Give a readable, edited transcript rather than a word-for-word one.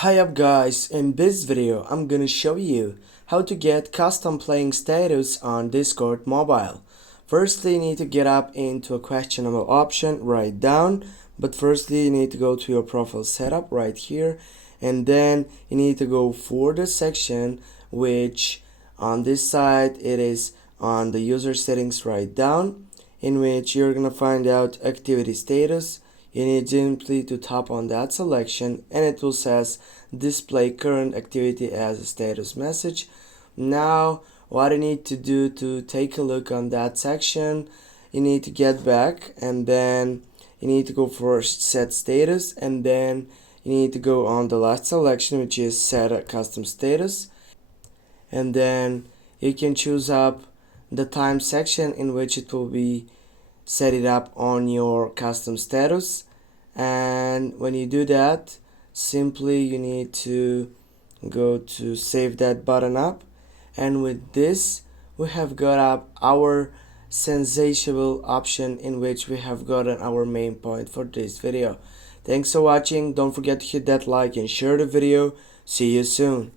Hi up guys, in this video I'm gonna show you how to get custom playing status on Discord mobile. Firstly, you need to get up into a questionable option right down, but firstly you need to go to your profile setup right here, and then you need to go for the section which on this side it is on the user settings right down, in which you're gonna find out activity status. You need simply to tap on that selection and it will says display current activity as a status message. Now what you need to do to take a look on that section, you need to get back and then you need to go for set status, and then you need to go on the last selection which is set a custom status, and then you can choose up the time section in which it will be set it up on your custom status. And when you do that, simply you need to go to save that button up, and with this we have got up our sensational option in which we have gotten our main point for this video. Thanks for watching. Don't forget to hit that like and share the video. See you soon.